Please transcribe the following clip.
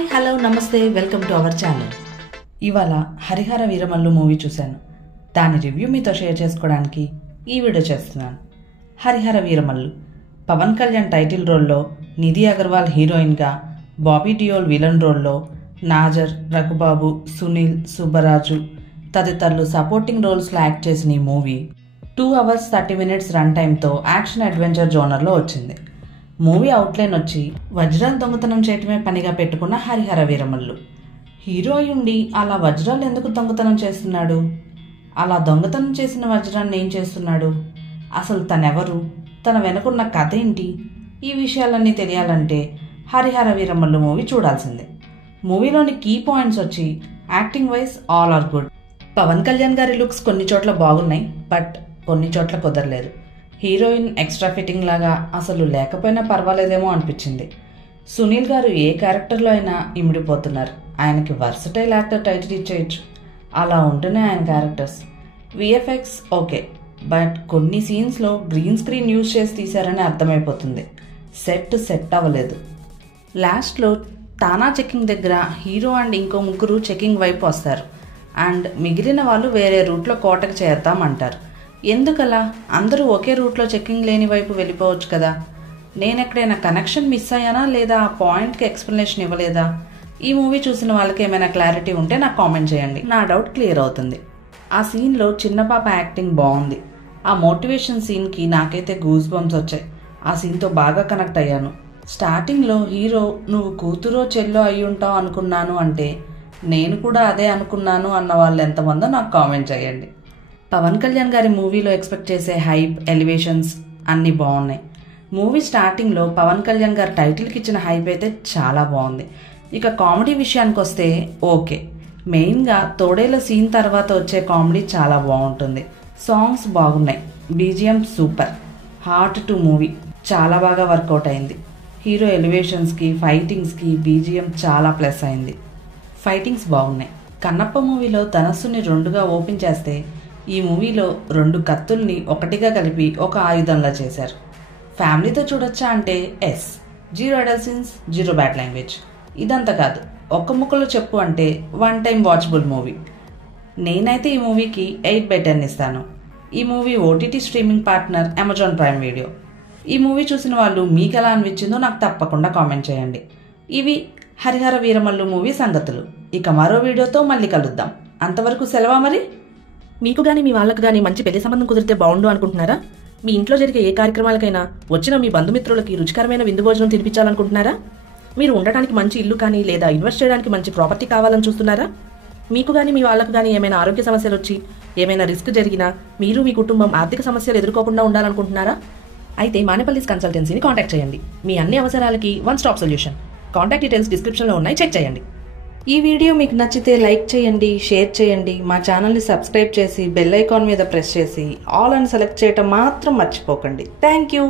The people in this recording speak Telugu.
హాయ్ హలో నమస్తే వెల్కమ్ టు అవర్ ఛానల్. ఇవాళ హరిహర వీరమల్లు మూవీ చూశాను. దాని రివ్యూ మీతో షేర్ చేసుకోవడానికి ఈ వీడియో చేస్తున్నాను. హరిహర వీరమల్లు పవన్ కళ్యాణ్ టైటిల్ రోల్లో, నిధి అగర్వాల్ హీరోయిన్గా, బాబీ డియోల్ విలన్ రోల్లో, నాజర్, రఘుబాబు, సునీల్, సుబ్బరాజు తదితరులు సపోర్టింగ్ రోల్స్లో యాక్ట్ చేసిన ఈ మూవీ 2 hours 30 minutes రన్ టైంతో యాక్షన్ అడ్వెంచర్ జోనర్లో వచ్చింది. మూవీ అవుట్లైన్ వచ్చి వజ్రాలు దొంగతనం చేయటమే పనిగా పెట్టుకున్న హరిహర వీరమల్లు హీరో అయ్యుండి అలా వజ్రాలు ఎందుకు దొంగతనం చేస్తున్నాడు, అలా దొంగతనం చేసిన వజ్రాన్ని ఏం చేస్తున్నాడు, అసలు తనెవరు, తన వెనుకున్న కథ ఏంటి, ఈ విషయాలన్నీ తెలియాలంటే హరిహర వీరమల్లు మూవీ చూడాల్సిందే. మూవీలోని కీ పాయింట్స్ వచ్చి acting wise all are good. Pawan Kalyan గారి లుక్స్ కొన్ని చోట్ల బాగున్నాయి, బట్ కొన్ని చోట్ల కుదరలేదు. హీరోయిన్ ఎక్స్ట్రా ఫిట్టింగ్ లాగా అసలు లేకపోయినా పర్వాలేదేమో అనిపించింది. సునీల్ గారు ఏ క్యారెక్టర్లో అయినా ఇమిడిపోతున్నారు. ఆయనకి వర్సటైల్ యాక్టర్ టైటిల్ ఇచ్చేయచ్చు, అలా ఉంటూనే ఆయన క్యారెక్టర్స్. విఎఫ్ఎక్స్ ఓకే, బట్ కొన్ని సీన్స్లో గ్రీన్ స్క్రీన్ యూజ్ చేసి తీశారని అర్థమైపోతుంది. సెట్ అవ్వలేదు. లాస్ట్లో తానా చెకింగ్ దగ్గర హీరో అండ్ ఇంకో ముగ్గురు చెకింగ్ వైపు వస్తారు అండ్ మిగిలిన వాళ్ళు వేరే రూట్లో కోటకు చేరుతామంటారు. ఎందుకలా? అందరూ ఒకే రూట్లో చెకింగ్ లేని వైపు వెళ్ళిపోవచ్చు కదా. నేనెక్కడైనా కనెక్షన్ మిస్ అయ్యానా లేదా ఆ పాయింట్కి ఎక్స్ప్లెనేషన్ ఇవ్వలేదా? ఈ మూవీ చూసిన వాళ్ళకి ఏమైనా క్లారిటీ ఉంటే నాకు కామెంట్ చేయండి, నా డౌట్ క్లియర్ అవుతుంది. ఆ సీన్లో చిన్న పాప యాక్టింగ్ బాగుంది. ఆ మోటివేషన్ సీన్కి నాకైతే గూస్ బంప్స్ వచ్చాయి. ఆ సీన్తో బాగా కనెక్ట్ అయ్యాను. స్టార్టింగ్లో హీరో నువ్వు కూతురో చెల్లో అయి ఉంటావు అనుకున్నాను అంటే నేను కూడా అదే అనుకున్నాను అన్న వాళ్ళు ఎంతమందో నాకు కామెంట్ చేయండి. పవన్ కళ్యాణ్ గారి మూవీలో ఎక్స్పెక్ట్ చేసే హైప్, ఎలివేషన్స్ అన్నీ బాగున్నాయి. మూవీ స్టార్టింగ్లో పవన్ కళ్యాణ్ గారు టైటిల్కి ఇచ్చిన హైప్ అయితే చాలా బాగుంది. ఇక కామెడీ విషయానికి వస్తే ఓకే, మెయిన్గా తోడేల సీన్ తర్వాత వచ్చే కామెడీ చాలా బాగుంటుంది. సాంగ్స్ బాగున్నాయి, BGM super. Heart to movie చాలా బాగా వర్కౌట్ అయింది. హీరో ఎలివేషన్స్కి, ఫైటింగ్స్కి బీజిఎం చాలా ప్లస్ అయింది. ఫైటింగ్స్ బాగున్నాయి. కన్నప్ప మూవీలో ధనస్సుని 2గా ఓపెన్ చేస్తే ఈ మూవీలో 2 కత్తుల్ని ఒకటిగా కలిపి ఒక ఆయుధంలా చేశారు. ఫ్యామిలీతో చూడొచ్చా అంటే yes. 0 adult scenes, 0 bad language. ఇదంతా కాదు, ఒక్క ముక్కలో చెప్పు అంటే 1 time వాచబుల్ మూవీ. నేనైతే ఈ మూవీకి 8/10 ఇస్తాను. ఈ movie OTT streaming partner Amazon prime video. ఈ మూవీ చూసిన వాళ్ళు మీకు ఎలా అనిపించిందో నాకు తప్పకుండా కామెంట్ చేయండి. ఇవి హరిహర వీరమల్లు మూవీ సంగతులు. ఇక మరో వీడియోతో మళ్ళీ కలుద్దాం. అంతవరకు సెలవా మరి. మీకు కానీ మీ వాళ్ళకు కానీ మంచి పెళ్లి సంబంధం కుదిరితే బాగుండు అనుకుంటున్నారా? మీ ఇంట్లో జరిగే ఏ కార్యక్రమాలకైనా వచ్చిన మీ బంధుమిత్రులకి రుచికరమైన విందు భోజనం తినిపించాలనుకుంటున్నారా? మీరు ఉండటానికి మంచి ఇల్లు కానీ లేదా ఇన్వెస్ట్ చేయడానికి మంచి ప్రాపర్టీ కావాలని చూస్తున్నారా? మీకు కానీ మీ వాళ్ళకు కానీ ఏమైనా ఆరోగ్య సమస్యలు వచ్చి ఏమైనా రిస్క్ జరిగినా మీరు మీ కుటుంబం ఆర్థిక సమస్యలు ఎదుర్కోకుండా ఉండాలనుకుంటున్నారా? అయితే మానేపల్లిస్ కన్సల్టెన్సీని కాంటాక్ట్ చేయండి. మీ అన్ని అవసరాలకి one stop solution. Contact details డిస్క్రిప్షన్లో ఉన్నాయి, చెక్ చేయండి. ఈ వీడియో మీకు నచ్చితే లైక్ చేయండి, షేర్ చేయండి. మా ఛానల్ని సబ్స్క్రైబ్ చేసి బెల్ ఐకాన్ మీద ప్రెస్ చేసి ఆల్ అని సెలెక్ట్ చేయటం మాత్రం మర్చిపోకండి. Thank you.